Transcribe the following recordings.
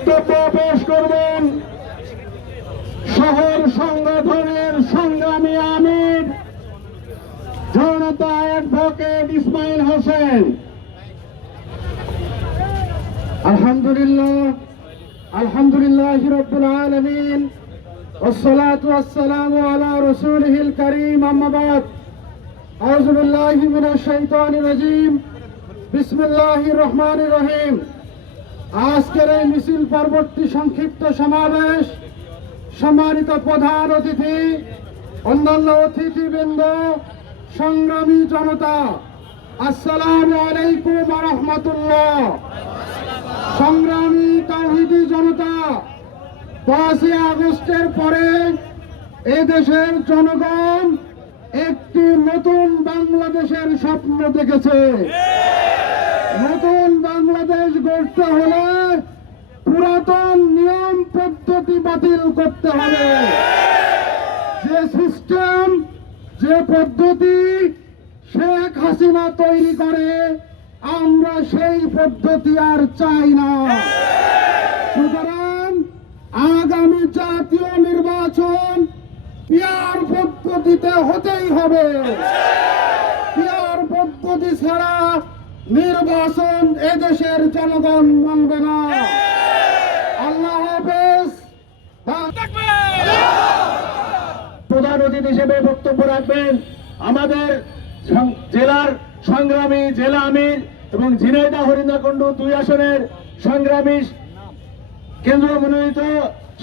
বক্তব্য পেশ করবেন শহর সংগঠনের সংগ্রামী আমির জনতা অ্যাডভোকেট ইসমাইল হোসেন আলহামদুলিল্লাহ আলহামদুলিল্লাহ রব্বুল আলমিন والصلاة والسلام على رسوله الكريم أما بعد أعوذ بالله من الشيطان الرجيم بسم الله الرحمن الرحيم আজকের এই মিছিল পরবর্তী সংক্ষিপ্ত সমাবেশ সম্মানিত প্রধান অতিথি, অন্যান্য অতিথিবৃন্দ, সংগ্রামী জনতা, আসসালাম আলাইকুম রহমতুল্লাহ। সংগ্রামী তাহিদি জনতা, পাঁচই আগস্টের পরে এদেশের জনগণ একটি নতুন বাংলাদেশের স্বপ্ন দেখেছে। নতুন গড়তে হলে পুরাতন নিয়ম পদ্ধতি বাতিল করতে হবে। যে সিস্টেম, যে পদ্ধতি শেখ হাসিনা তৈরি করে, আমরা সেই পদ্ধতি আর চাই না। সুতরাং আগামী জাতীয় নির্বাচন পিয়ার পদ্ধতিতে হতেই হবে। নির্বাচন এদেশের জনগণ মানবে না। আল্লাহ হাফেজ। প্রধান অতিথি হিসেবে বক্তব্য রাখবেন আমাদের জেলার সংগ্রামী জেলা আমির এবং ঝিনাইদা হরিণাকুণ্ড দুই আসনের সংগ্রামী কেন্দ্র মনোনীত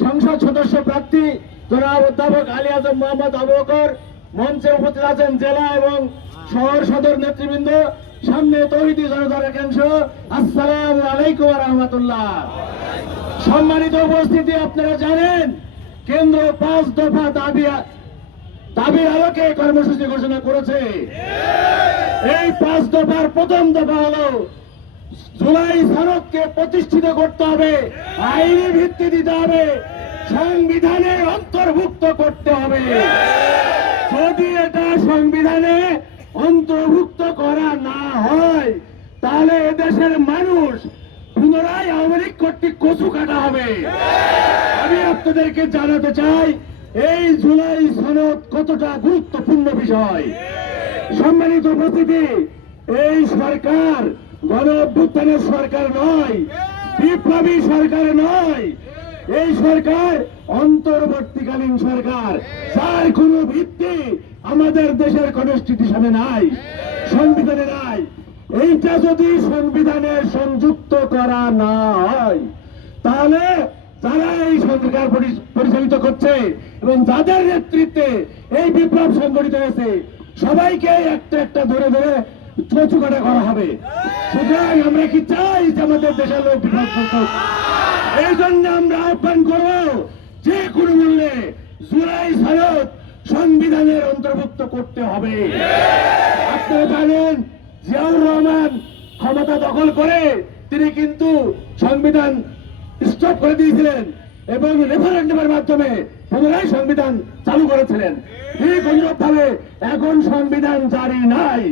সংসদ সদস্য প্রার্থী জনাব অধ্যাপক আলী আজম মোহাম্মদ আবু বকর মঞ্চে উপস্থিত আছেন জেলা এবং শহর সদর নেতৃবৃন্দ সামনে তহিদি জনতার একাংশ আসসালামু আলাইকুম রহমতুল্লাহ। সম্মানিত উপস্থিতি, আপনারা জানেন, কেন্দ্র পাঁচ দফা দাবি দাবির আলোকে কর্মসূচি ঘোষণা করেছে। এই পাঁচ দফার প্রথম দফা হলো, জুলাই সনদকে প্রতিষ্ঠিত করতে হবে, আইনি ভিত্তি দিতে হবে, সংবিধানে অন্তর্ভুক্ত করতে হবে। যদি এটা সংবিধানে অন্তর্ভুক্ত করা না হয় এদেশের মানুষ পুনরায় আওয়ামী লীগ কর্তৃক কচু কাটা হবে। আমি আপনাদেরকে জানাতে চাই, এই জুলাই সনদ কতটা গুরুত্বপূর্ণ বিষয়? সম্মানিত উপস্থিতি, এই সরকার গণ অভ্যুত্থানের সরকার নয়, বিপ্লবী সরকার নয়। এই সরকার অন্তর্বর্তীকালীন সরকার, যার কোন ভিত্তি আমাদের দেশের কনস্টিটিউশনে নাই, সংবিধানে নাই। এইটা যদি সংবিধানে সংযুক্ত করা না হয় তাহলে যারা এই সরকার পরিচালিত করছে এবং যাদের নেতৃত্বে এই বিপ্লব সংগঠিত হয়েছে, সবাইকে একটা একটা ধরে ধরে চুকাটা করা হবে সুতরাং আমরা কি চাই যে আমাদের দেশের লোক বিপ্লব করুক? এই জন্য আমরা আহ্বান করব যে কোনো মূল্যে জুলাই সনদ সংবিধানের অন্তর্ভুক্ত করতে হবে আপনারা জানেন জিয়াউর রহমান ক্ষমতা দখল করে তিনি কিন্তু সংবিধান স্টপ করে দিয়েছিলেন এবং রেফারেন্ডামের মাধ্যমে পুনরায় সংবিধান চালু করেছিলেন। ঠিক অনুরূপ এখন সংবিধান জারি নাই।